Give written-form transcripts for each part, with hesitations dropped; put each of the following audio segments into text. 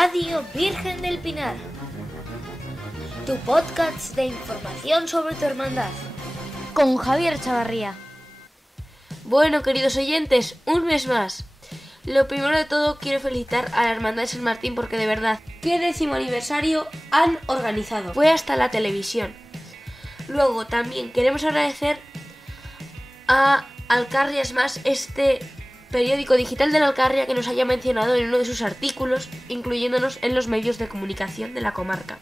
Radio Virgen del Pinar, tu podcast de información sobre tu hermandad, con Javier Chavarría. Bueno, queridos oyentes, un mes más. Lo primero de todo, quiero felicitar a la Hermandad de San Martín porque de verdad, qué 10º aniversario han organizado. Fue hasta la televisión. Luego también queremos agradecer a Alcarrias Más, este periódico digital de la Alcarria, que nos haya mencionado en uno de sus artículos, incluyéndonos en los medios de comunicación de la comarca.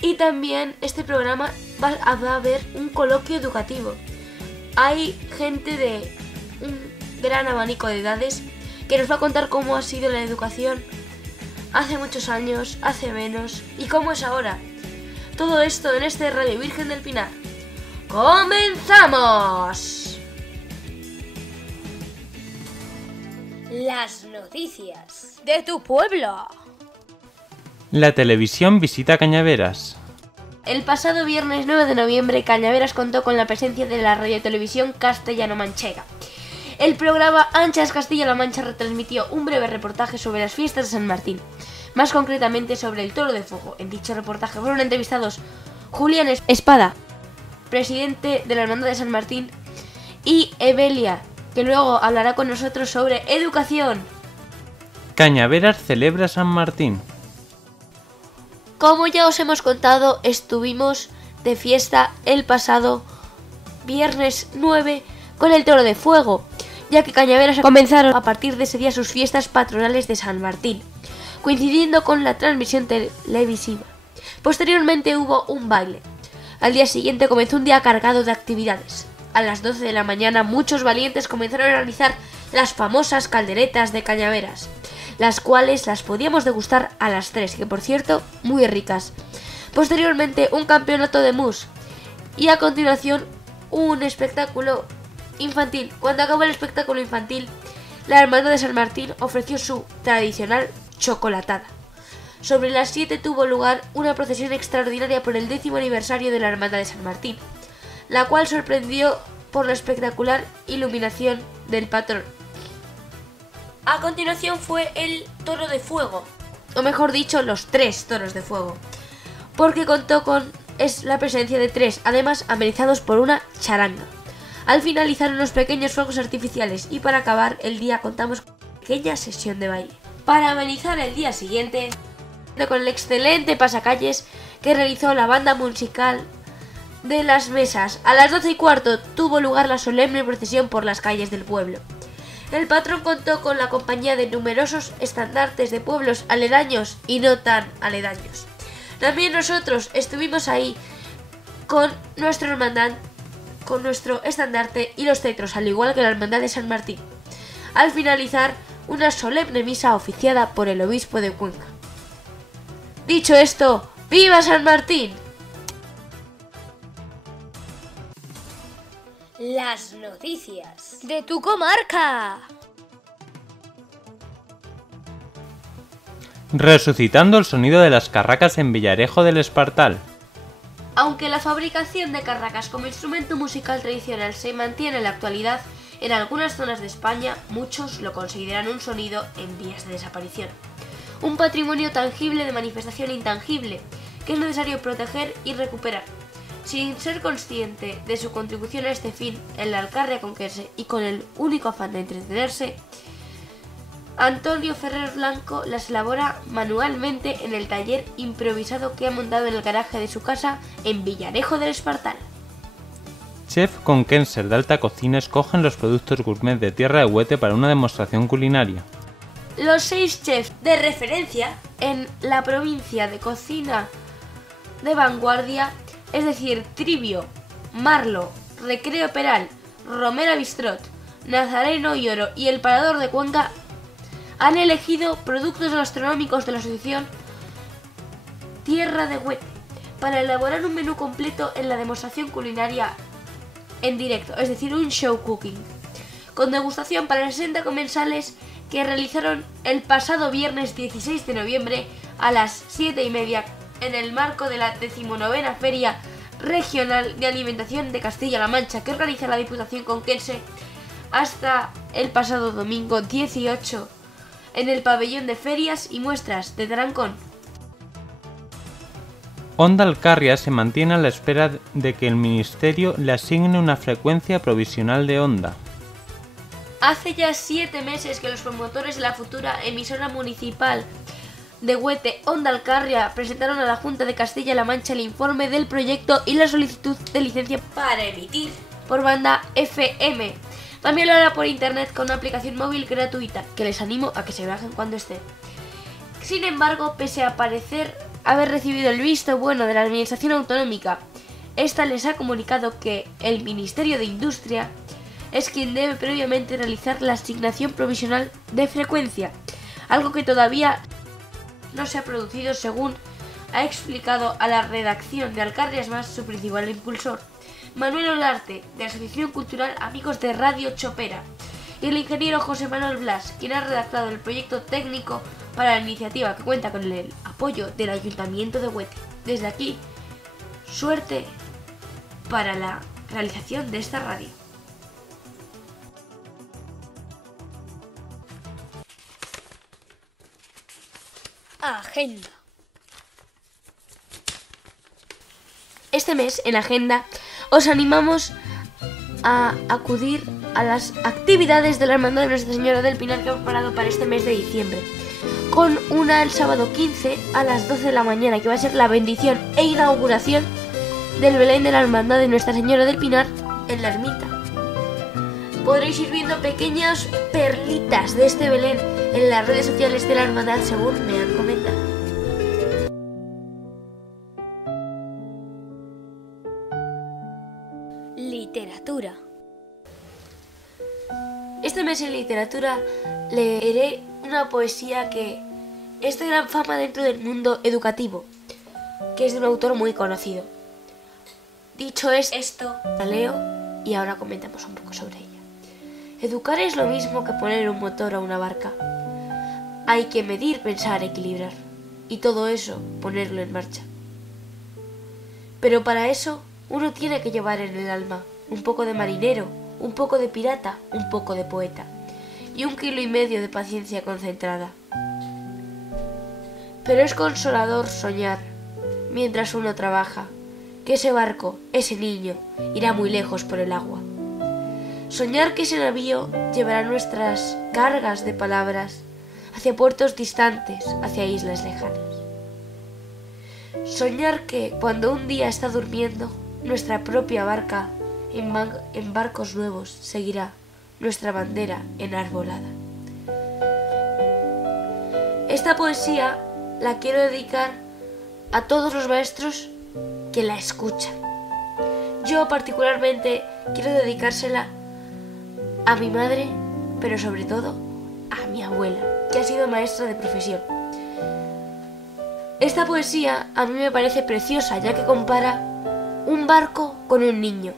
Y también este programa va a haber un coloquio educativo. Hay gente de un gran abanico de edades que nos va a contar cómo ha sido la educación hace muchos años, hace menos y cómo es ahora. Todo esto en este Radio Virgen del Pinar. ¡Comenzamos! Las noticias de tu pueblo. La televisión visita Cañaveras. El pasado viernes 9 de noviembre, Cañaveras contó con la presencia de la radiotelevisión castellano-manchega. El programa Anchas Castilla-La Mancha retransmitió un breve reportaje sobre las fiestas de San Martín, más concretamente sobre el Toro de Fuego. En dicho reportaje fueron entrevistados Julián Espada, presidente de la Hermandad de San Martín, y Evelia, que luego hablará con nosotros sobre educación. Cañaveras celebra San Martín. Como ya os hemos contado, estuvimos de fiesta el pasado viernes 9 con el Toro de Fuego, ya que Cañaveras comenzaron a partir de ese día sus fiestas patronales de San Martín, coincidiendo con la transmisión televisiva. Posteriormente hubo un baile. Al día siguiente comenzó un día cargado de actividades. A las 12 de la mañana muchos valientes comenzaron a realizar las famosas calderetas de Cañaveras, las cuales las podíamos degustar a las 3, que por cierto, muy ricas. Posteriormente un campeonato de mus y a continuación un espectáculo infantil. Cuando acabó el espectáculo infantil, la Hermandad de San Martín ofreció su tradicional chocolatada. Sobre las 7 tuvo lugar una procesión extraordinaria por el 10º aniversario de la Hermandad de San Martín, la cual sorprendió por la espectacular iluminación del patrón. A continuación fue el Toro de Fuego, o mejor dicho, los 3 toros de fuego, porque contó con la presencia de 3, además amenizados por una charanga. Al finalizar unos pequeños fuegos artificiales y para acabar el día contamos con una pequeña sesión de baile. Para amenizar el día siguiente, con el excelente pasacalles que realizó la banda musical de Las Mesas, a las 12:15 tuvo lugar la solemne procesión por las calles del pueblo. El patrón contó con la compañía de numerosos estandartes de pueblos aledaños y no tan aledaños. También nosotros estuvimos ahí con nuestra hermandad, con nuestro estandarte y los cetros, al igual que la Hermandad de San Martín. Al finalizar, una solemne misa oficiada por el obispo de Cuenca. Dicho esto, ¡viva San Martín! Las noticias de tu comarca. Resucitando el sonido de las carracas en Villarejo del Espartal. Aunque la fabricación de carracas como instrumento musical tradicional se mantiene en la actualidad, en algunas zonas de España muchos lo consideran un sonido en vías de desaparición. Un patrimonio tangible de manifestación intangible que es necesario proteger y recuperar. Sin ser consciente de su contribución a este fin en la Alcarria conquense y con el único afán de entretenerse, Antonio Ferrer Blanco las elabora manualmente en el taller improvisado que ha montado en el garaje de su casa en Villarejo del Espartal. Chef conquenser de alta cocina escogen los productos gourmet de Tierra de Huete para una demostración culinaria. Los 6 chefs de referencia en la provincia de cocina de vanguardia, es decir, Trivio, Marlo, Recreo Peral, Romera Bistrot, Nazareno y Oro y El Parador de Cuenca, han elegido productos gastronómicos de la asociación Tierra de Huete para elaborar un menú completo en la demostración culinaria en directo, es decir, un show cooking, con degustación para 60 comensales que realizaron el pasado viernes 16 de noviembre a las 7:30 en el marco de la 19ª Feria Regional de Alimentación de Castilla-La Mancha que organiza la Diputación Conquense hasta el pasado domingo 18 en el pabellón de ferias y muestras de Tarancón. Onda Alcarria se mantiene a la espera de que el Ministerio le asigne una frecuencia provisional de onda. Hace ya 7 meses que los promotores de la futura emisora municipal de Huete, Onda Alcarria, presentaron a la Junta de Castilla-La Mancha el informe del proyecto y la solicitud de licencia para emitir por banda FM. También lo hará por internet con una aplicación móvil gratuita, que les animo a que se bajen cuando estén. Sin embargo, pese a haber recibido el visto bueno de la Administración Autonómica, esta les ha comunicado que el Ministerio de Industria es quien debe previamente realizar la asignación provisional de frecuencia, algo que todavía no se ha producido, según ha explicado a la redacción de Alcarria es Más su principal impulsor, Manuel Olarte, de la Asociación Cultural Amigos de Radio Chopera, y el ingeniero José Manuel Blas, quien ha redactado el proyecto técnico para la iniciativa, que cuenta con el apoyo del Ayuntamiento de Huete. Desde aquí, suerte para la realización de esta radio. Agenda. Este mes, en Agenda, os animamos a acudir a las actividades de la Hermandad de Nuestra Señora del Pinar que ha preparado para este mes de diciembre, con una el sábado 15 a las 12 de la mañana, que va a ser la bendición e inauguración del Belén de la Hermandad de Nuestra Señora del Pinar en la ermita. Podréis ir viendo pequeñas perlitas de este Belén en las redes sociales de la Hermandad, según me han comentado. Literatura. Este mes en literatura leeré una poesía que es de gran fama dentro del mundo educativo, que es de un autor muy conocido. Dicho esto, la leo y ahora comentamos un poco sobre ella. Educar es lo mismo que poner un motor a una barca. Hay que medir, pensar, equilibrar, y todo eso ponerlo en marcha. Pero para eso uno tiene que llevar en el alma un poco de marinero, un poco de pirata, un poco de poeta y 1,5 kilos de paciencia concentrada. Pero es consolador soñar, mientras uno trabaja, que ese barco, ese niño, irá muy lejos por el agua. Soñar que ese navío llevará nuestras cargas de palabras hacia puertos distantes, hacia islas lejanas. Soñar que, cuando un día está durmiendo, nuestra propia barca en barcos nuevos seguirá nuestra bandera enarbolada. Esta poesía la quiero dedicar a todos los maestros que la escuchan. Yo particularmente quiero dedicársela a mi madre, pero sobre todo a mi abuela, que ha sido maestra de profesión. Esta poesía a mí me parece preciosa, ya que compara un barco con un niño.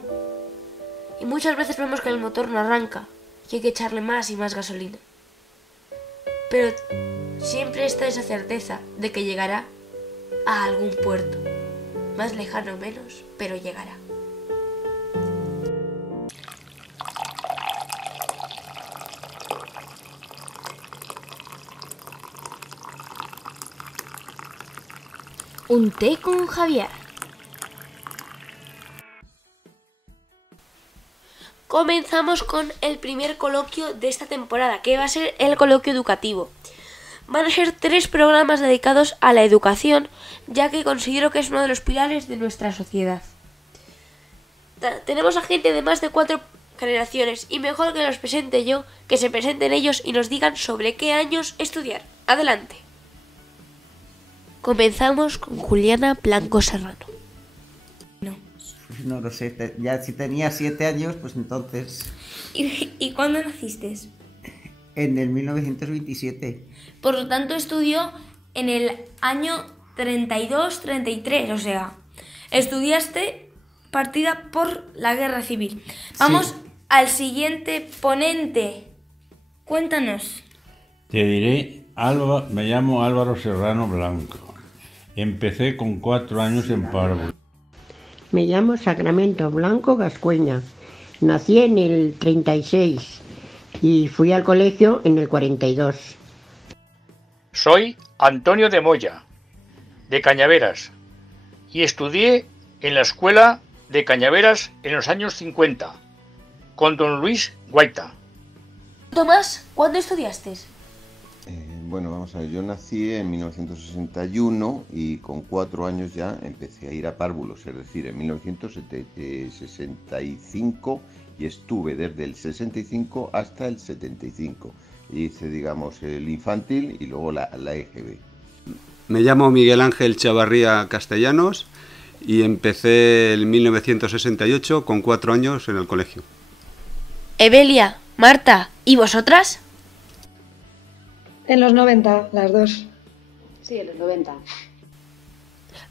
Y muchas veces vemos que el motor no arranca y hay que echarle más y más gasolina. Pero siempre está esa certeza de que llegará a algún puerto, más lejano o menos, pero llegará. Un té con Javier. Comenzamos con el primer coloquio de esta temporada, que va a ser el coloquio educativo. Van a ser 3 programas dedicados a la educación, ya que considero que es uno de los pilares de nuestra sociedad. Tenemos a gente de más de 4 generaciones y mejor que los presente yo, que se presenten ellos y nos digan sobre qué años estudiar. Adelante. Comenzamos con Juliana Blanco Serrano. No lo sé, ya si tenía 7 años, pues entonces... ¿Y cuándo naciste? En el 1927. Por lo tanto, estudió en el año 32-33, o sea, estudiaste partida por la Guerra Civil. Vamos sí. Al siguiente ponente. Cuéntanos. Te diré, me llamo Álvaro Serrano Blanco. Empecé con 4 años en párvulo. Me llamo Sacramento Blanco Gascueña. Nací en el 36 y fui al colegio en el 42. Soy Antonio de Moya, de Cañaveras, y estudié en la escuela de Cañaveras en los años 50, con don Luis Guaita. Tomás, ¿cuándo estudiaste? Bueno, vamos a ver, yo nací en 1961 y con 4 años ya empecé a ir a párvulos, es decir, en 1965, y estuve desde el 65 hasta el 75. Hice, digamos, el infantil y luego la EGB. Me llamo Miguel Ángel Chavarría Castellanos y empecé en 1968 con 4 años en el colegio. Evelia, Marta, ¿y vosotras? En los 90, las dos. Sí, en los 90.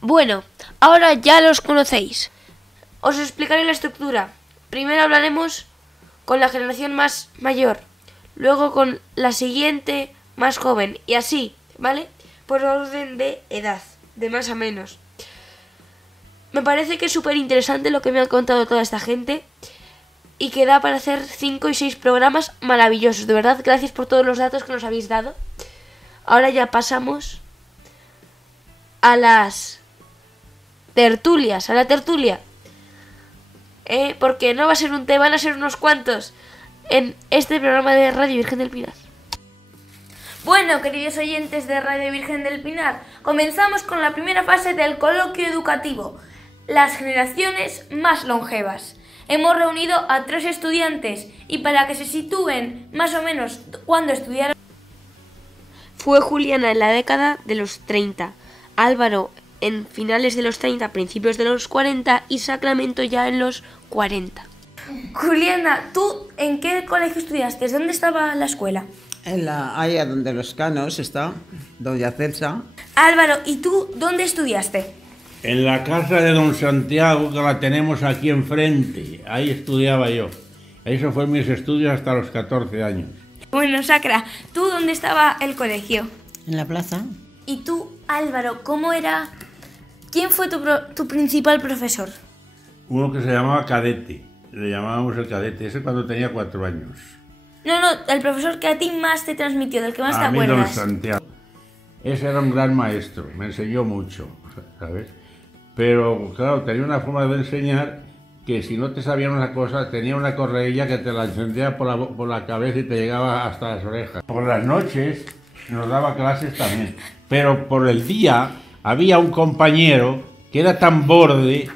Bueno, ahora ya los conocéis. Os explicaré la estructura. Primero hablaremos con la generación más mayor, luego con la siguiente más joven, y así, ¿vale? Por orden de edad, de más a menos. Me parece que es súper interesante lo que me ha contado toda esta gente y que da para hacer 5 y 6 programas maravillosos. De verdad, gracias por todos los datos que nos habéis dado. Ahora ya pasamos a las tertulias, a la tertulia. Porque no va a ser un té, van a ser unos cuantos en este programa de Radio Virgen del Pinar. Bueno, queridos oyentes de Radio Virgen del Pinar, comenzamos con la primera fase del coloquio educativo, las generaciones más longevas. Hemos reunido a 3 estudiantes y para que se sitúen más o menos cuando estudiaron... Fue Juliana en la década de los 30, Álvaro en finales de los 30, principios de los 40 y Sacramento ya en los 40. Juliana, ¿tú en qué colegio estudiaste? ¿Dónde estaba la escuela? En la área donde los Canos está, doña Celsa. Álvaro, ¿y tú dónde estudiaste? En la casa de don Santiago, que la tenemos aquí enfrente. Ahí estudiaba yo. Eso fue mis estudios hasta los 14 años. Bueno, Sacra, ¿tú dónde estaba el colegio? En la plaza. ¿Y tú, Álvaro, cómo era? ¿Quién fue tu principal profesor? Uno que se llamaba Cadete. Le llamábamos el Cadete. Ese cuando tenía 4 años. No, el profesor que a ti más te transmitió, del que más te A mí acuerdas. don Santiago. Ese era un gran maestro. Me enseñó mucho, ¿sabes? Pero, claro, tenía una forma de enseñar que si no te sabían una cosa, tenía una correilla que te la encendía por la cabeza y te llegaba hasta las orejas. Por las noches nos daba clases también. Pero por el día había un compañero que era tan borde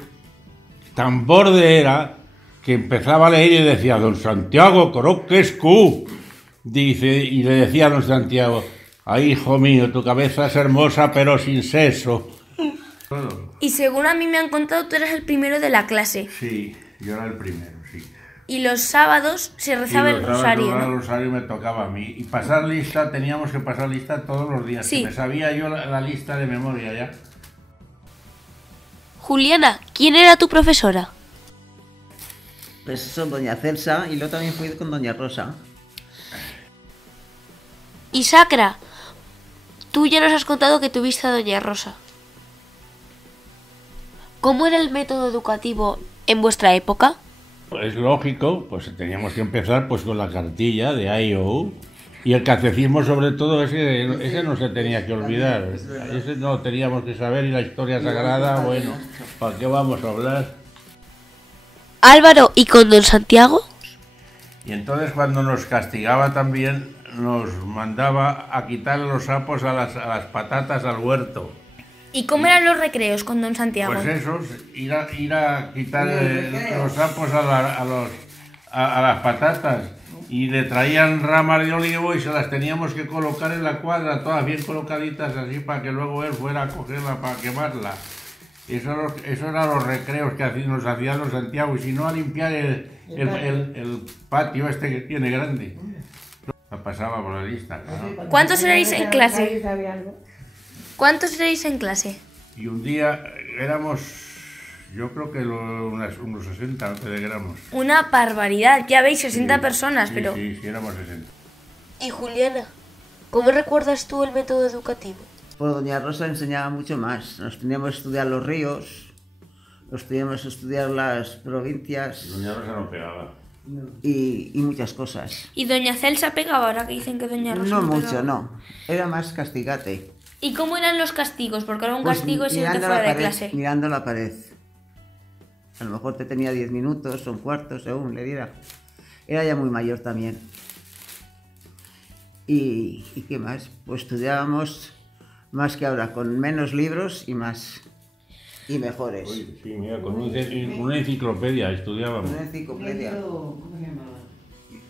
era, que empezaba a leer y decía, don Santiago, creo que es Q. Dice, y le decía a don Santiago, ay, hijo mío, tu cabeza es hermosa pero sin seso. Y según a mí me han contado, tú eras el primero de la clase. Sí, yo era el primero, sí. Y los sábados se rezaba el rosario, ¿no? El rosario me tocaba a mí. Y pasar lista, teníamos que pasar lista todos los días. Sí. Que me sabía yo la lista de memoria ya. Juliana, ¿quién era tu profesora? Pues eso, doña Celsa, y luego también fui con doña Rosa. Y Sacra, tú ya nos has contado que tuviste a doña Rosa. ¿Cómo era el método educativo en vuestra época? Es lógico, pues teníamos que empezar pues con la cartilla de I.O. Y el catecismo, sobre todo, ese no se tenía que olvidar. Ese no teníamos que saber, y la historia sagrada, bueno, ¿para qué vamos a hablar? Álvaro, ¿y con don Santiago? Y entonces cuando nos castigaba también, nos mandaba a quitarle los sapos a las patatas al huerto. ¿Y cómo eran los recreos con don Santiago? Pues esos, ir a quitar los sapos a las patatas, y le traían ramas de olivo y se las teníamos que colocar en la cuadra, todas bien colocaditas así, para que luego él fuera a cogerla para quemarla. Eso eran los recreos que nos hacía don Santiago, y si no, a limpiar el patio este que tiene grande. La pasaba por la lista, claro. ¿Cuántos erais en clase? ¿Cuántos erais en clase? Y un día éramos, yo creo que unos 60 éramos. Una barbaridad, ya veis, 60 personas, sí, pero... Sí, éramos 60. Y Juliana, ¿cómo recuerdas tú el método educativo? Pues doña Rosa enseñaba mucho más. Nos teníamos que estudiar los ríos, nos teníamos que estudiar las provincias. Doña Rosa no pegaba. y muchas cosas. ¿Y doña Celsa pegaba ahora que dicen que doña Rosa No no mucho, pegaba? no. Era más castigate. ¿Y cómo eran los castigos? Porque era un Pues castigo es irte mirando fuera la de pared, clase. mirando la pared. A lo mejor te tenía 10 minutos o un cuarto, según le diera. Era ya muy mayor también. ¿Y qué más? Pues estudiábamos más que ahora, con menos libros y más y mejores. Uy, sí, mira, con una enciclopedia estudiábamos. Una enciclopedia. ¿Cómo se llamaba?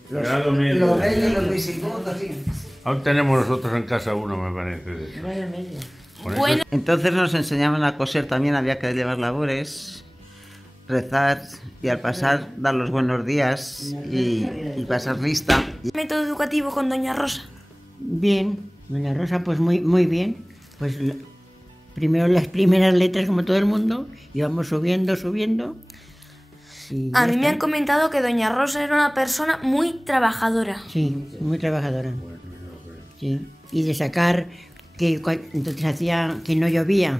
Grado medio. Los reyes, los visigodos, sí. Aún tenemos nosotros en casa uno, me parece. de eso. Grado medio. Con eso Bueno, Entonces nos enseñaban a coser también, había que llevar labores, rezar y al pasar dar los buenos días y pasar lista. método educativo con doña Rosa. Bien, doña Rosa, pues muy bien. Pues primero las primeras letras, como todo el mundo, íbamos subiendo. Y A ya mí me está. han comentado que doña Rosa era una persona muy trabajadora. Sí, muy trabajadora. Sí. Y de sacar, entonces hacía que no llovía,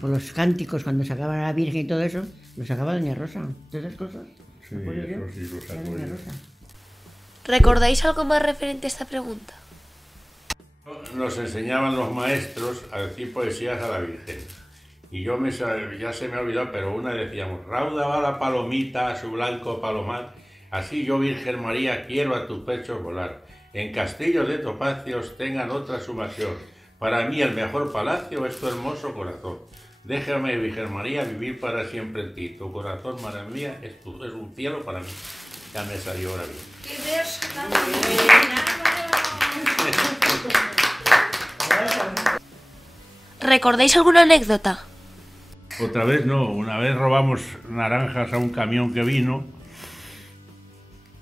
por los cánticos, cuando sacaba a la Virgen y todo eso, lo sacaba doña Rosa. Todas esas cosas. Sí, ¿Me acuerdo yo? eso sí lo Era saco doña yo. Rosa. ¿Recordáis algo más referente a esta pregunta? Nos enseñaban los maestros a decir poesías a la Virgen. Y ya se me ha olvidado, pero una decíamos, rauda va la palomita a su blanco palomar, así yo, Virgen María, quiero a tus pechos volar. En castillos de topacios tengan otra sumación. Para mí el mejor palacio es tu hermoso corazón. Déjame, Virgen María, vivir para siempre en ti. Tu corazón, madre mía, es un cielo para mí. Ya me salió ahora bien. ¡Qué verso tan ¿Recordáis alguna anécdota? Otra vez no, una vez robamos naranjas a un camión que vino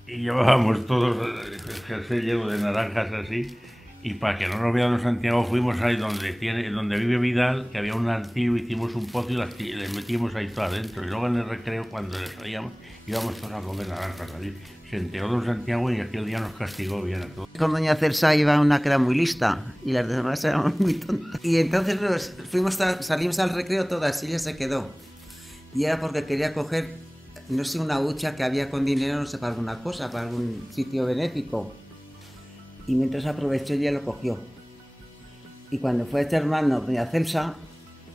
y llevábamos todos el jersey lleno de naranjas así, y para que no nos vean los Santiago fuimos ahí donde vive Vidal, que había un artillo, hicimos un pozo y les metimos ahí todo adentro, y luego en el recreo cuando les salíamos íbamos todos a comer naranjas allí. Se enteró don Santiago y aquel día nos castigó bien a todos. Con doña Celsa iba una que era muy lista y las demás éramos muy tontas. Y entonces salimos al recreo todas y ella se quedó. Y era porque quería coger, no sé, una hucha que había con dinero, no sé, para alguna cosa, para algún sitio benéfico. Y mientras aprovechó ella lo cogió. Y cuando fue a echar mano doña Celsa,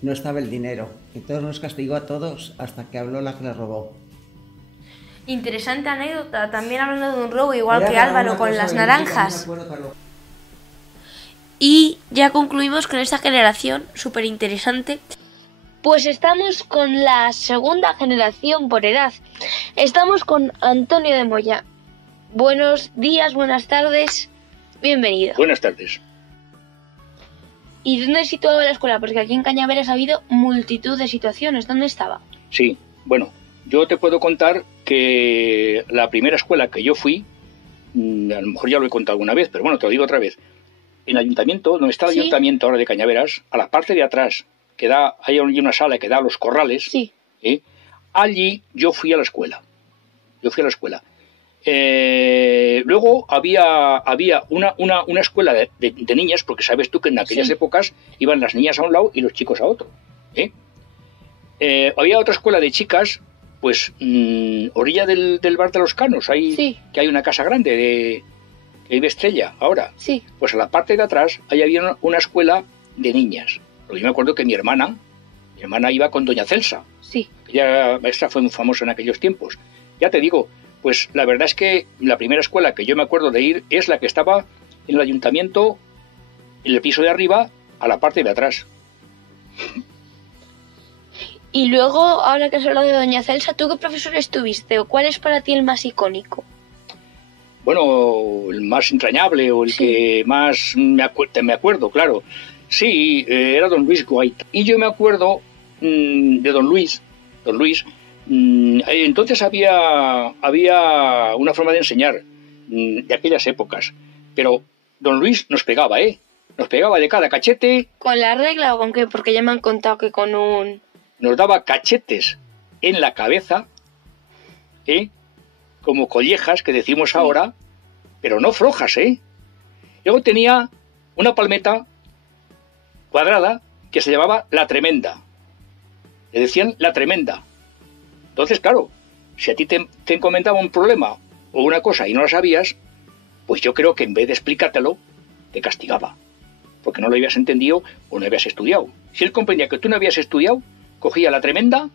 no estaba el dinero. Entonces nos castigó a todos hasta que habló la que le robó. Interesante anécdota, también hablando de un robo, igual que Álvaro con las naranjas. Y ya concluimos con esta generación súper interesante. Pues estamos con la segunda generación por edad. Estamos con Antonio de Moya. Buenos días, buenas tardes, bienvenido. Buenas tardes. ¿Y dónde situaba la escuela? Porque aquí en Cañaveras ha habido multitud de situaciones. ¿Dónde estaba? Sí, bueno, yo te puedo contar que la primera escuela que yo fui, a lo mejor ya lo he contado alguna vez, pero bueno, te lo digo otra vez. En el ayuntamiento, donde está el ayuntamiento ahora de Cañaveras, a la parte de atrás, hay una sala que da a los corrales. Sí. Allí yo fui a la escuela. Luego había una escuela de niñas, porque sabes tú que en aquellas épocas iban las niñas a un lado y los chicos a otro. Había otra escuela de chicas, pues orilla del bar de los Canos, ahí que hay una casa grande que vive Estrella ahora. Sí. Pues a la parte de atrás ahí había una escuela de niñas. Yo me acuerdo que mi hermana iba con doña Celsa. Sí. Ella maestra fue muy famosa en aquellos tiempos. Ya te digo, pues la verdad es que la primera escuela que yo me acuerdo de ir es la que estaba en el ayuntamiento, en el piso de arriba, a la parte de atrás. Y luego, ahora que has hablado de doña Celsa, ¿tú qué profesores tuviste o cuál es para ti el más icónico? Bueno, el más entrañable o el que más me acuerdo, claro. Sí, era don Luis Guaita. Y yo me acuerdo de don Luis. Entonces había una forma de enseñar de aquellas épocas. Pero don Luis nos pegaba, Nos pegaba de cada cachete. ¿Con la regla o con qué? Porque ya me han contado que con un... Nos daba cachetes en la cabeza, como collejas que decimos ahora, pero no flojas, Luego tenía una palmeta cuadrada que se llamaba La Tremenda. Le decían La Tremenda. Entonces, claro, si a ti te encomendaba un problema o una cosa y no la sabías, pues yo creo que en vez de explicártelo, te castigaba. Porque no lo habías entendido o no habías estudiado. Si él comprendía que tú no habías estudiado, cogía la tremenda,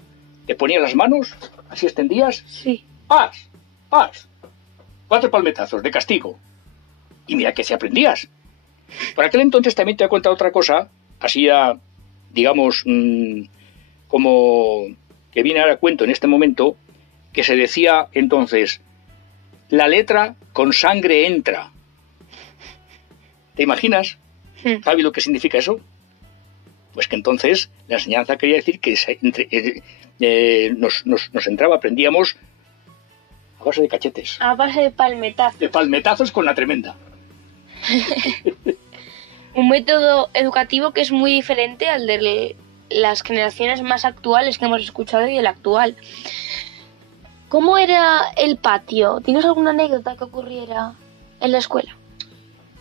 te ponía las manos, así extendías. Sí. ¡Paz! ¡Paz! 4 palmetazos de castigo. Y mira que si aprendías. Por aquel entonces también te voy a contar otra cosa, así ya, digamos, como que viene ahora a cuento en este momento, que se decía entonces, la letra con sangre entra. ¿Te imaginas, Javi, lo que significa eso? Pues que entonces la enseñanza quería decir que nos entraba, aprendíamos a base de cachetes. A base de palmetazos. De palmetazos con la tremenda. Un método educativo que es muy diferente al de las generaciones más actuales que hemos escuchado y el actual. ¿Cómo era el patio? ¿Tienes alguna anécdota que ocurriera en la escuela?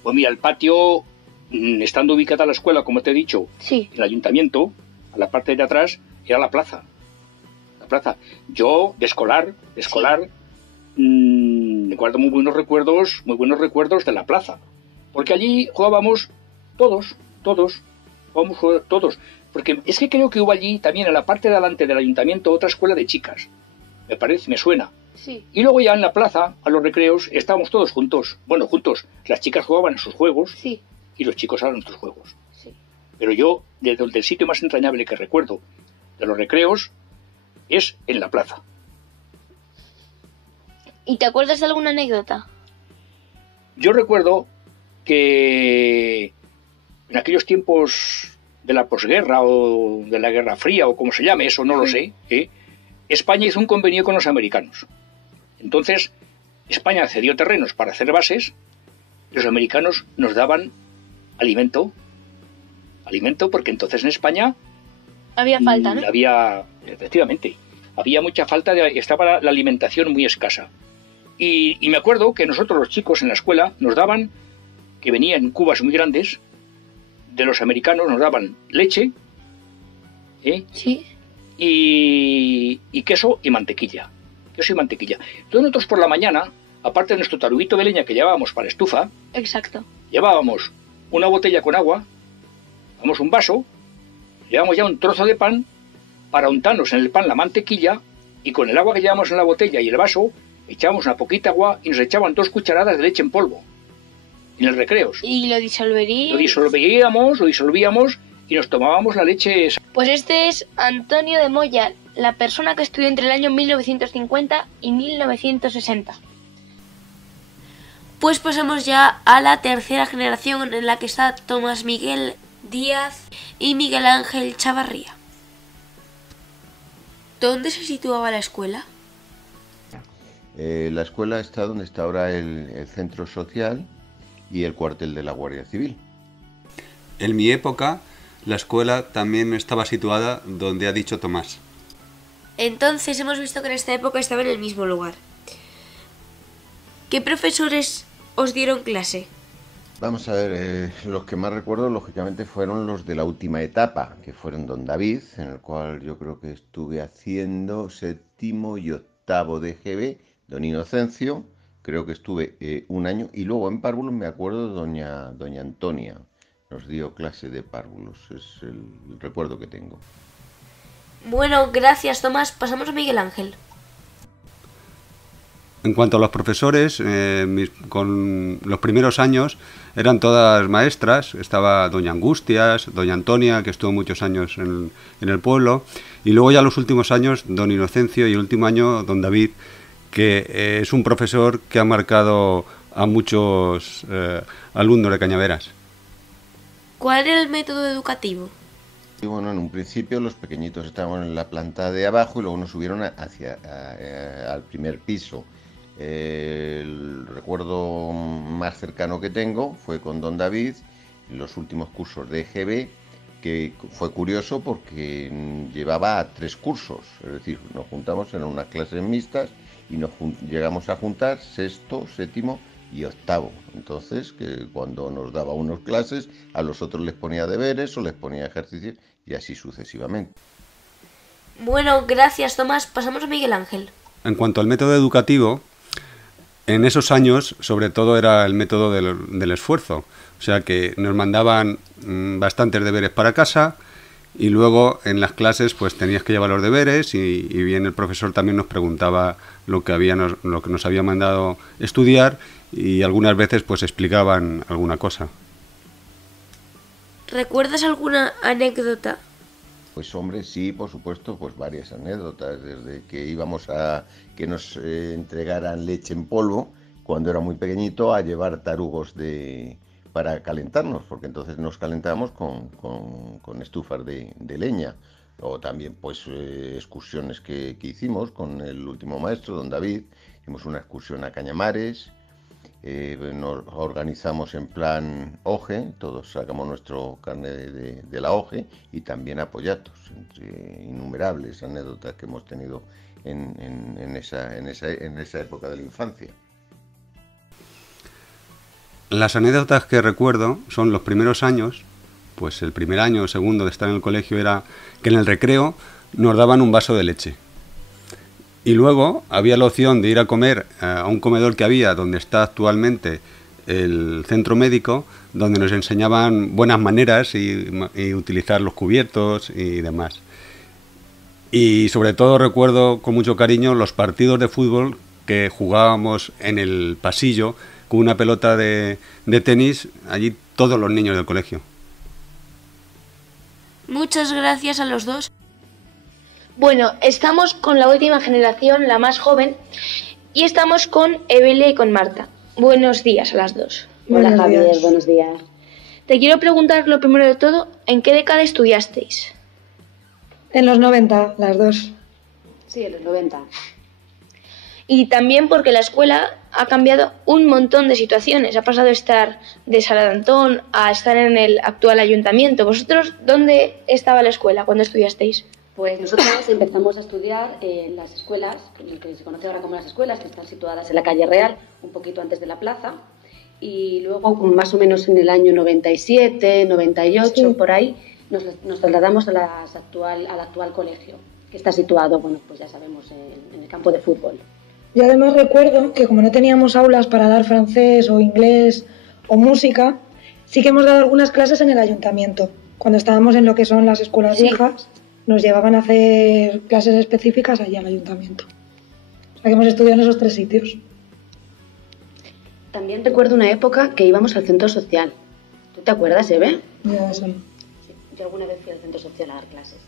Pues mira, el patio, estando ubicada la escuela, como te he dicho, sí, el ayuntamiento, a la parte de atrás, era la plaza. La plaza. Yo, de escolar, guardo muy buenos recuerdos de la plaza. Porque allí jugábamos todos. Porque es que creo que hubo allí también en la parte de adelante del ayuntamiento otra escuela de chicas. Me suena. Sí. Y luego ya en la plaza, a los recreos, estábamos todos juntos. Bueno, juntos. Las chicas jugaban en sus juegos, sí, y los chicos a nuestros juegos. Sí. Pero yo, desde el sitio más entrañable que recuerdo de los recreos, es en la plaza. ¿Y te acuerdas de alguna anécdota? Yo recuerdo que en aquellos tiempos de la posguerra o de la Guerra Fría o como se llame, eso no lo sé, España hizo un convenio con los americanos. Entonces, España cedió terrenos para hacer bases y los americanos nos daban alimento porque entonces en España había falta, ¿no? Efectivamente, había mucha falta, estaba la alimentación muy escasa. Y me acuerdo que nosotros los chicos en la escuela nos daban, que venían cubas muy grandes, de los americanos nos daban leche, sí, y queso y mantequilla. Entonces nosotros por la mañana, aparte de nuestro tarubito de leña que llevábamos para estufa, exacto, llevábamos una botella con agua, llevábamos un vaso, llevábamos ya un trozo de pan para untarnos en el pan la mantequilla, y con el agua que llevábamos en la botella y el vaso echábamos una poquita agua y nos echaban 2 cucharadas de leche en polvo en el recreos. ¿Y lo disolveríamos? Lo disolvíamos y nos tomábamos la leche. Pues este es Antonio de Moya, la persona que estudió entre el año 1950 y 1960. Pues pasamos ya a la tercera generación en la que está Tomás Miguel Díaz y Miguel Ángel Chavarría. ¿Dónde se situaba la escuela? La escuela está donde está ahora el centro social y el cuartel de la Guardia Civil. En mi época, la escuela también estaba situada donde ha dicho Tomás. Entonces hemos visto que en esta época estaba en el mismo lugar. ¿Qué profesores os dieron clase? Vamos a ver, los que más recuerdo lógicamente fueron los de la última etapa, que fueron don David, en el cual yo creo que estuve haciendo 7º y 8º de GB, don Inocencio, creo que estuve 1 año, y luego en párvulos me acuerdo de doña Antonia, nos dio clase de párvulos, es el recuerdo que tengo. Bueno, gracias Tomás, pasamos a Miguel Ángel. En cuanto a los profesores, con los primeros años eran todas maestras, estaba doña Angustias, doña Antonia, que estuvo muchos años en el pueblo, y luego ya los últimos años don Inocencio y el último año don David, que es un profesor que ha marcado a muchos alumnos de Cañaveras. ¿Cuál era el método educativo? Y bueno, en un principio los pequeñitos estaban en la planta de abajo y luego nos subieron al primer piso. El recuerdo más cercano que tengo fue con don David, en los últimos cursos de EGB, que fue curioso porque llevaba 3 cursos, es decir, nos juntamos en unas clases mixtas y llegamos a juntar 6º, 7º y 8º. Entonces, que cuando nos daba unas clases, a los otros les ponía deberes o les ponía ejercicios y así sucesivamente. Bueno, gracias Tomás, pasamos a Miguel Ángel. En cuanto al método educativo, En esos años, sobre todo, era el método del esfuerzo. O sea que nos mandaban bastantes deberes para casa y luego en las clases pues tenías que llevar los deberes y bien el profesor también nos preguntaba lo que nos había mandado estudiar y algunas veces pues explicaban alguna cosa. ¿Recuerdas alguna anécdota? Pues hombre, sí, por supuesto, pues varias anécdotas, desde que íbamos a que nos entregaran leche en polvo cuando era muy pequeñito a llevar tarugos para calentarnos, porque entonces nos calentábamos con estufas de leña, o también pues excursiones que hicimos con el último maestro, don David. Hicimos una excursión a Cañamares. Nos organizamos en plan OGE, todos sacamos nuestro carnet de la OGE y también a Pollatos, entre innumerables anécdotas que hemos tenido en esa época de la infancia. Las anécdotas que recuerdo son los primeros años, pues el primer año o segundo de estar en el colegio era que en el recreo nos daban un vaso de leche. Y luego había la opción de ir a comer a un comedor que había donde está actualmente el centro médico, donde nos enseñaban buenas maneras y utilizar los cubiertos y demás. Y sobre todo recuerdo con mucho cariño los partidos de fútbol que jugábamos en el pasillo con una pelota de tenis, allí todos los niños del colegio. Muchas gracias a los dos. Bueno, estamos con la última generación, la más joven, y estamos con Evelia y con Marta. Buenos días a las dos. Hola Javier, buenos días. Te quiero preguntar lo primero de todo, ¿en qué década estudiasteis? En los 90, las dos. Sí, en los 90. Y también porque la escuela ha cambiado un montón de situaciones. Ha pasado de estar de Sala de Antón a estar en el actual ayuntamiento. ¿Vosotros dónde estaba la escuela cuando estudiasteis? Pues nosotros empezamos a estudiar en las escuelas, lo que se conoce ahora como las escuelas, que están situadas en la calle Real, un poquito antes de la plaza. Y luego, más o menos en el año 97, 98, sí, por ahí, nos trasladamos al actual colegio, que está situado, bueno, pues ya sabemos, en el campo de fútbol. Yo además recuerdo que como no teníamos aulas para dar francés o inglés o música, sí que hemos dado algunas clases en el ayuntamiento. Cuando estábamos en lo que son las escuelas viejas, nos llevaban a hacer clases específicas allí al ayuntamiento. O sea que hemos estudiado en esos 3 sitios. También recuerdo una época que íbamos al centro social. ¿Tú te acuerdas, Eve? Yo sí. Yo alguna vez fui al centro social a dar clases.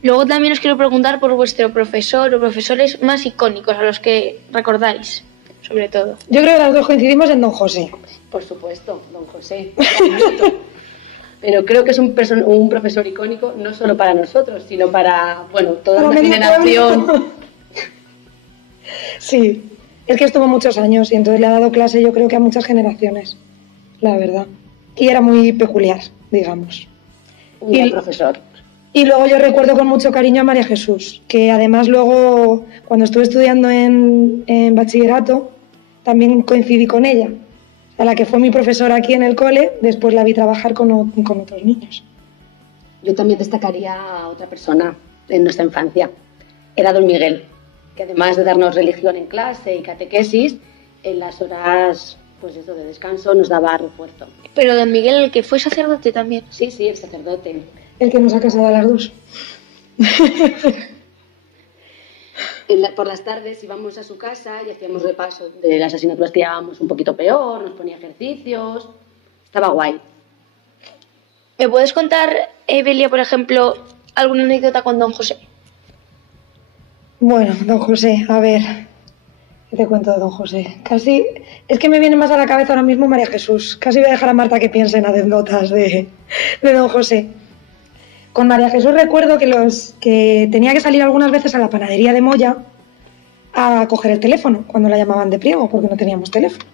Luego también os quiero preguntar por vuestro profesor o profesores más icónicos, a los que recordáis, sobre todo. Yo creo que las dos coincidimos en don José. Por supuesto, don José. Pero creo que es un profesor icónico no solo para nosotros, sino para, bueno, toda una generación. Sí, es que estuvo muchos años y entonces le ha dado clase yo creo que a muchas generaciones, la verdad. Y era muy peculiar, digamos. Un gran profesor. Y luego yo recuerdo con mucho cariño a María Jesús, que además luego, cuando estuve estudiando en bachillerato, también coincidí con ella. A la que fue mi profesora aquí en el cole, después la vi trabajar con otros niños. Yo también destacaría a otra persona en nuestra infancia. Era don Miguel, que además de darnos religión en clase y catequesis, en las horas pues eso, de descanso nos daba refuerzo. Pero don Miguel, el que fue sacerdote también. Sí, el sacerdote. El que nos ha casado a las dos. Por las tardes íbamos a su casa y hacíamos repaso de las asignaturas que llevábamos un poquito peor, nos ponía ejercicios, estaba guay. ¿Me puedes contar, Evelia, por ejemplo, alguna anécdota con don José? Bueno, don José, a ver, ¿qué te cuento de don José? Casi, es que me viene más a la cabeza ahora mismo María Jesús, casi voy a dejar a Marta que piense en anécdotas de don José. Con María Jesús recuerdo que tenía que salir algunas veces a la panadería de Moya a coger el teléfono cuando la llamaban de pliego, porque no teníamos teléfono.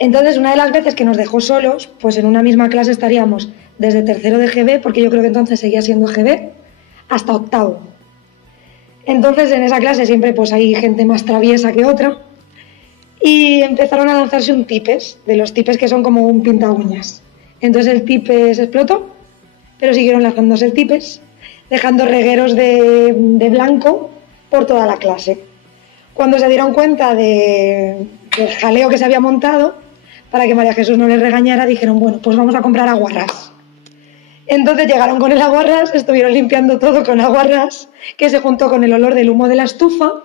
Entonces, una de las veces que nos dejó solos, pues en una misma clase estaríamos desde tercero de GB, porque yo creo que entonces seguía siendo GB, hasta octavo. Entonces, en esa clase siempre pues hay gente más traviesa que otra, y empezaron a lanzarse un tipes, de los tipes que son como un pinta uñas. Entonces el tipes explotó, pero siguieron lanzándose el tipes, dejando regueros de blanco por toda la clase. cuando se dieron cuenta del jaleo que se había montado, para que María Jesús no les regañara, dijeron, bueno, pues vamos a comprar aguarrás. Entonces llegaron con el aguarrás, estuvieron limpiando todo con aguarrás, que se juntó con el olor del humo de la estufa,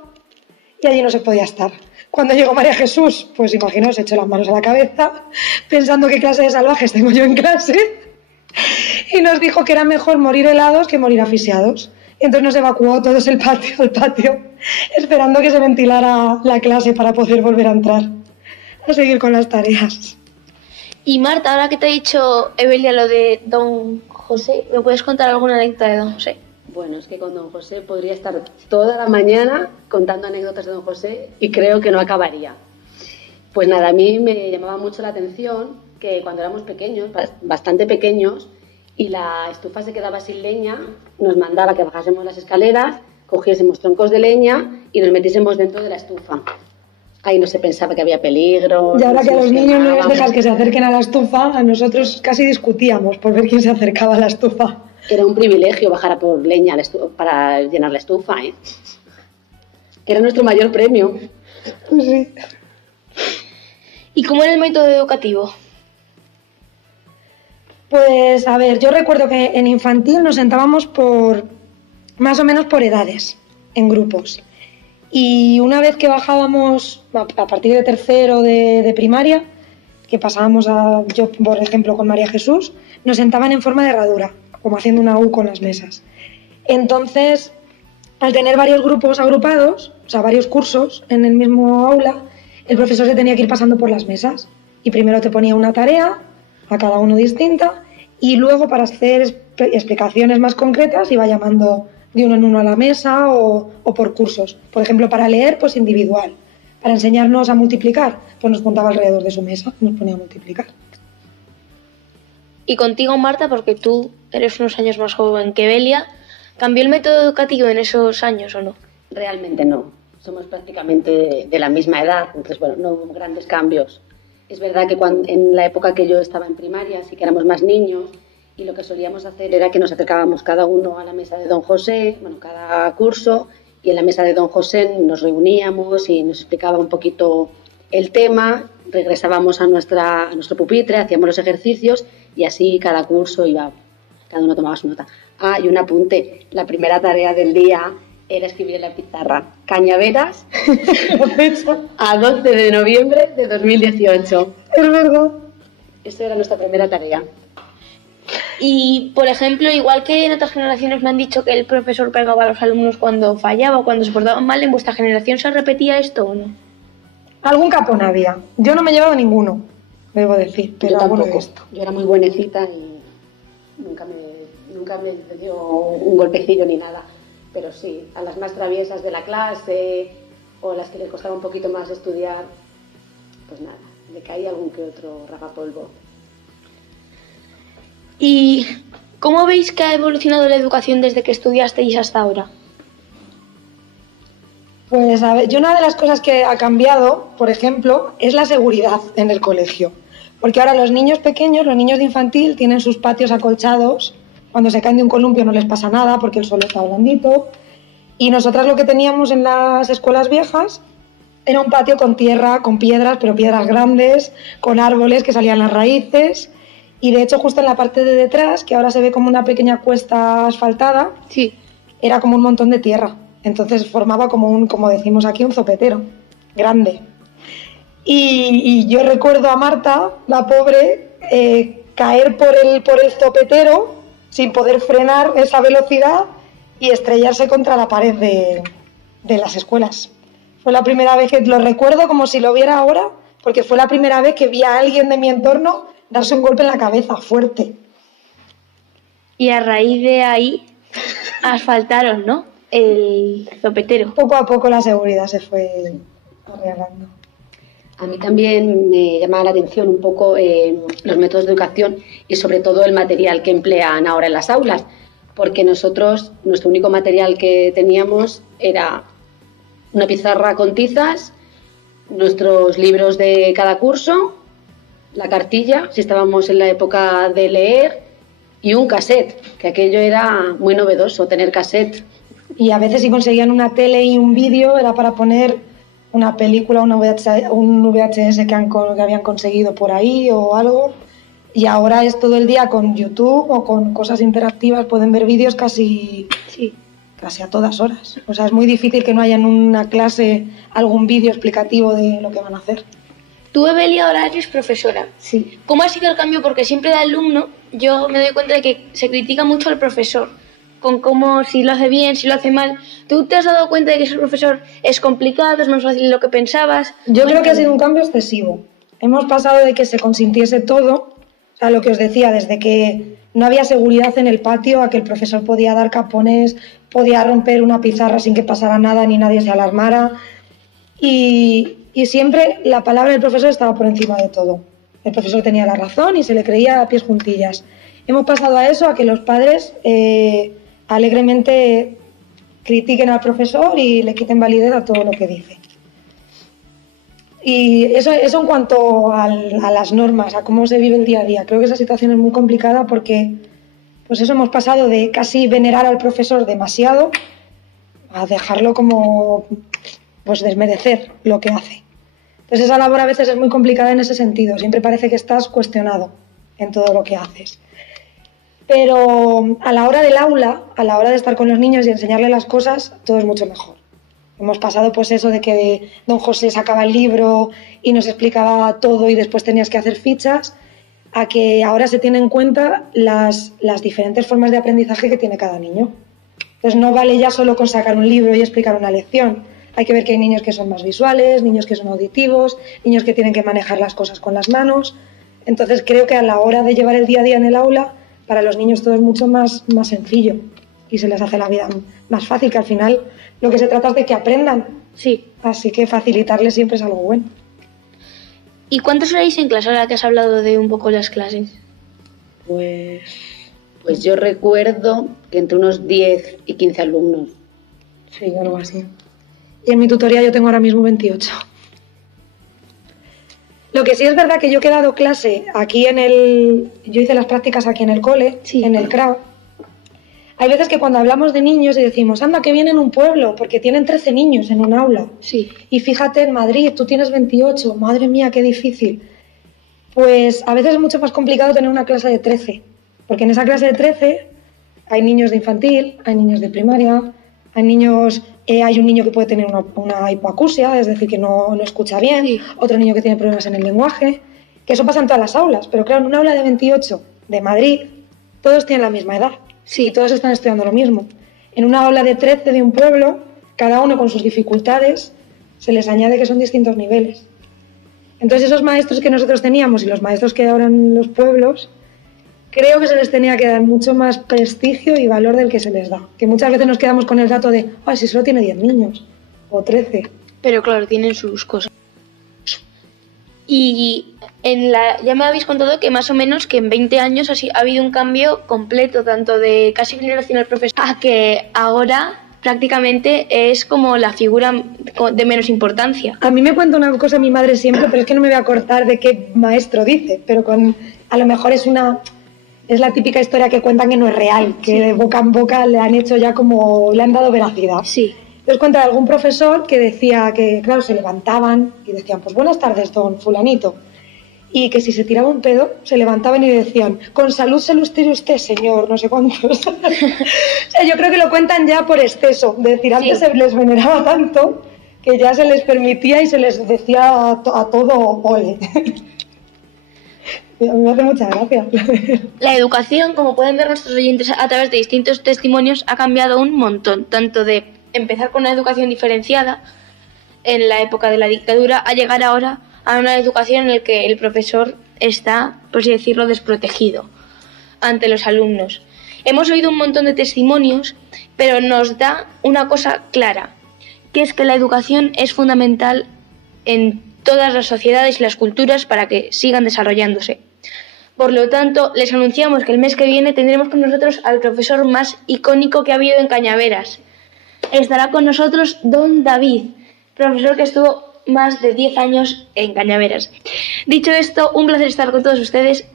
y allí no se podía estar. Cuando llegó María Jesús, pues imaginaos, se echó las manos a la cabeza, pensando qué clase de salvajes tengo yo en clase, y nos dijo que era mejor morir helados que morir asfixiados. Entonces nos evacuó todos al patio, esperando que se ventilara la clase para poder volver a entrar, a seguir con las tareas. Y Marta, ahora que te ha dicho Evelia lo de don José, ¿me puedes contar alguna anécdota de don José? Bueno, es que con don José podría estar toda la mañana contando anécdotas de don José y creo que no acabaría. Pues nada, a mí me llamaba mucho la atención que cuando éramos pequeños, bastante pequeños, y la estufa se quedaba sin leña, nos mandaba que bajásemos las escaleras, cogiésemos troncos de leña y nos metiésemos dentro de la estufa. Ahí no se pensaba que había peligro. Y ahora que a los niños no les dejas que se acerquen a la estufa, a nosotros casi discutíamos por ver quién se acercaba a la estufa. Era un privilegio bajar a por leña para llenar la estufa, ¿eh? Era nuestro mayor premio. Sí. ¿Y cómo era el método educativo? Pues a ver, yo recuerdo que en infantil nos sentábamos más o menos por edades, en grupos. Y una vez que bajábamos, a partir de tercero de primaria, que pasábamos yo por ejemplo con María Jesús, nos sentaban en forma de herradura, como haciendo una U con las mesas. Entonces, al tener varios grupos agrupados, o sea, varios cursos en el mismo aula, el profesor se tenía que ir pasando por las mesas. Y primero te ponía una tarea, a cada uno distinta, y luego para hacer explicaciones más concretas iba llamando de uno en uno a la mesa o por cursos. Por ejemplo, para leer, pues individual. Para enseñarnos a multiplicar, pues nos juntaba alrededor de su mesa, nos ponía a multiplicar. Y contigo, Marta, porque tú eres unos años más joven que Evelia, ¿cambió el método educativo en esos años o no? Realmente no. Somos prácticamente de la misma edad, entonces bueno, no hubo grandes cambios. Es verdad que en la época que yo estaba en primaria sí que éramos más niños y lo que solíamos hacer era que nos acercábamos cada uno a la mesa de don José, bueno, cada curso, y en la mesa de don José nos reuníamos y nos explicaba un poquito el tema, regresábamos a nuestro pupitre, hacíamos los ejercicios y así cada curso iba, cada uno tomaba su nota. Ah, y un apunte, la primera tarea del día era escribir en la pizarra Cañaveras a 12 de noviembre de 2018. Es verdad. Esa era nuestra primera tarea. Y, por ejemplo, igual que en otras generaciones me han dicho que el profesor pegaba a los alumnos cuando fallaba o cuando se portaban mal, ¿en vuestra generación se repetía esto o no? Algún capón había. Yo no me llevaba ninguno, debo decir. Pero yo tampoco. Bueno, esto. Yo era muy buenecita y nunca me dio un golpecillo ni nada. Pero sí, a las más traviesas de la clase o las que les costaba un poquito más estudiar, pues nada, le caía algún que otro rapapolvo. ¿Y cómo veis que ha evolucionado la educación desde que estudiasteis hasta ahora? Pues a ver, yo una de las cosas que ha cambiado, por ejemplo, es la seguridad en el colegio. Porque ahora los niños pequeños, los niños de infantil, tienen sus patios acolchados. Cuando se caen de un columpio no les pasa nada porque el suelo está blandito. Y nosotras lo que teníamos en las escuelas viejas era un patio con tierra, con piedras, pero piedras grandes, con árboles que salían las raíces. Y de hecho justo en la parte de detrás, que ahora se ve como una pequeña cuesta asfaltada, sí, era como un montón de tierra. Entonces formaba como decimos aquí, un zopetero grande. Y yo recuerdo a Marta, la pobre, caer por el zopetero sin poder frenar esa velocidad y estrellarse contra la pared de las escuelas. Fue la primera vez que lo recuerdo como si lo viera ahora, porque fue la primera vez que vi a alguien de mi entorno darse un golpe en la cabeza fuerte. Y a raíz de ahí asfaltaron, ¿no?, el zopetero. Poco a poco la seguridad se fue arreglando. A mí también me llamaba la atención un poco los métodos de educación y sobre todo el material que emplean ahora en las aulas, porque nosotros, nuestro único material que teníamos era una pizarra con tizas, nuestros libros de cada curso, la cartilla, si estábamos en la época de leer, y un cassette, que aquello era muy novedoso, tener cassette. Y a veces si conseguían una tele y un vídeo era para poner una película, un VHS que habían conseguido por ahí o algo, y ahora es todo el día con YouTube o con cosas interactivas, pueden ver vídeos casi a todas horas. O sea, es muy difícil que no haya en una clase algún vídeo explicativo de lo que van a hacer. Tú, Evelia, ahora eres profesora. Sí. ¿Cómo ha sido el cambio? Porque siempre de alumno yo me doy cuenta de que se critica mucho al profesor, con cómo, si lo hace bien, si lo hace mal. ¿Tú te has dado cuenta de que ser profesor es complicado, es más fácil de lo que pensabas? Yo creo que ha sido un cambio excesivo. Hemos pasado de que se consintiese todo, a lo que os decía, desde que no había seguridad en el patio, a que el profesor podía dar capones, podía romper una pizarra sin que pasara nada ni nadie se alarmara. Y siempre la palabra del profesor estaba por encima de todo. El profesor tenía la razón y se le creía a pies juntillas. Hemos pasado a eso, a que los padres alegremente critiquen al profesor y le quiten validez a todo lo que dice. Y eso en cuanto a las normas, a cómo se vive el día a día. Creo que esa situación es muy complicada porque pues eso, hemos pasado de casi venerar al profesor demasiado a dejarlo como pues desmerecer lo que hace. Entonces esa labor a veces es muy complicada en ese sentido. Siempre parece que estás cuestionado en todo lo que haces. Pero a la hora del aula, a la hora de estar con los niños y enseñarles las cosas, todo es mucho mejor. Hemos pasado pues eso de que don José sacaba el libro y nos explicaba todo y después tenías que hacer fichas, a que ahora se tienen en cuenta las diferentes formas de aprendizaje que tiene cada niño. Entonces no vale ya solo con sacar un libro y explicar una lección. Hay que ver que hay niños que son más visuales, niños que son auditivos, niños que tienen que manejar las cosas con las manos. Entonces creo que a la hora de llevar el día a día en el aula, para los niños todo es mucho más sencillo y se les hace la vida más fácil, que al final lo que se trata es de que aprendan. Sí. Así que facilitarles siempre es algo bueno. ¿Y cuántos sois en clase ahora que has hablado de un poco las clases? Pues yo recuerdo que entre unos 10 y 15 alumnos. Sí, algo así. Y en mi tutoría yo tengo ahora mismo 28. Lo que sí es verdad que yo he dado clase aquí yo hice las prácticas aquí en el cole, en el CRAO. Hay veces que cuando hablamos de niños y decimos, anda, que viene en un pueblo, porque tienen 13 niños en un aula. Sí. Y fíjate, en Madrid, tú tienes 28, madre mía, qué difícil. Pues a veces es mucho más complicado tener una clase de 13, porque en esa clase de 13 hay niños de infantil, hay niños de primaria, hay un niño que puede tener una hipoacusia, es decir, que no escucha bien, sí. Otro niño que tiene problemas en el lenguaje, que eso pasa en todas las aulas, pero claro, en una aula de 28 de Madrid, todos tienen la misma edad, sí, y todos están estudiando lo mismo. En una aula de 13 de un pueblo, cada uno con sus dificultades, se les añade que son distintos niveles. Entonces esos maestros que nosotros teníamos y los maestros que hay ahora en los pueblos, creo que se les tenía que dar mucho más prestigio y valor del que se les da. Que muchas veces nos quedamos con el dato de, ay, si solo tiene 10 niños, o 13. Pero claro, tienen sus cosas. Y ya me habéis contado que más o menos que en 20 años ha habido un cambio completo, tanto de casi veneración al profesor, a que ahora prácticamente es como la figura de menos importancia. A mí me cuenta una cosa mi madre siempre, pero es que no me voy a acordar de qué maestro dice, pero a lo mejor es la típica historia que cuentan que no es real, que sí. De boca en boca le han dado veracidad. Sí. Entonces cuenta de algún profesor que decía que, claro, se levantaban y decían, pues buenas tardes, don fulanito. Y que si se tiraba un pedo, se levantaban y decían, con salud se los tire usted, señor, no sé cuántos. O sea, yo creo que lo cuentan ya por exceso. De decir, antes se les veneraba tanto que ya se les permitía y se les decía a todo ole. A mí me hace mucha gracia. La educación, como pueden ver nuestros oyentes a través de distintos testimonios, ha cambiado un montón, tanto de empezar con una educación diferenciada en la época de la dictadura a llegar ahora a una educación en la que el profesor está, por así decirlo, desprotegido ante los alumnos. Hemos oído un montón de testimonios, pero nos da una cosa clara, que es que la educación es fundamental en todas las sociedades y las culturas para que sigan desarrollándose. Por lo tanto, les anunciamos que el mes que viene tendremos con nosotros al profesor más icónico que ha habido en Cañaveras. Estará con nosotros don David, profesor que estuvo más de 10 años en Cañaveras. Dicho esto, un placer estar con todos ustedes.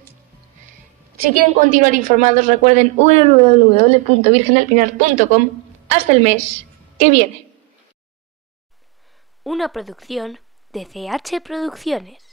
Si quieren continuar informados, recuerden www.virgendelpinar.com hasta el mes que viene. una producción de CH Producciones.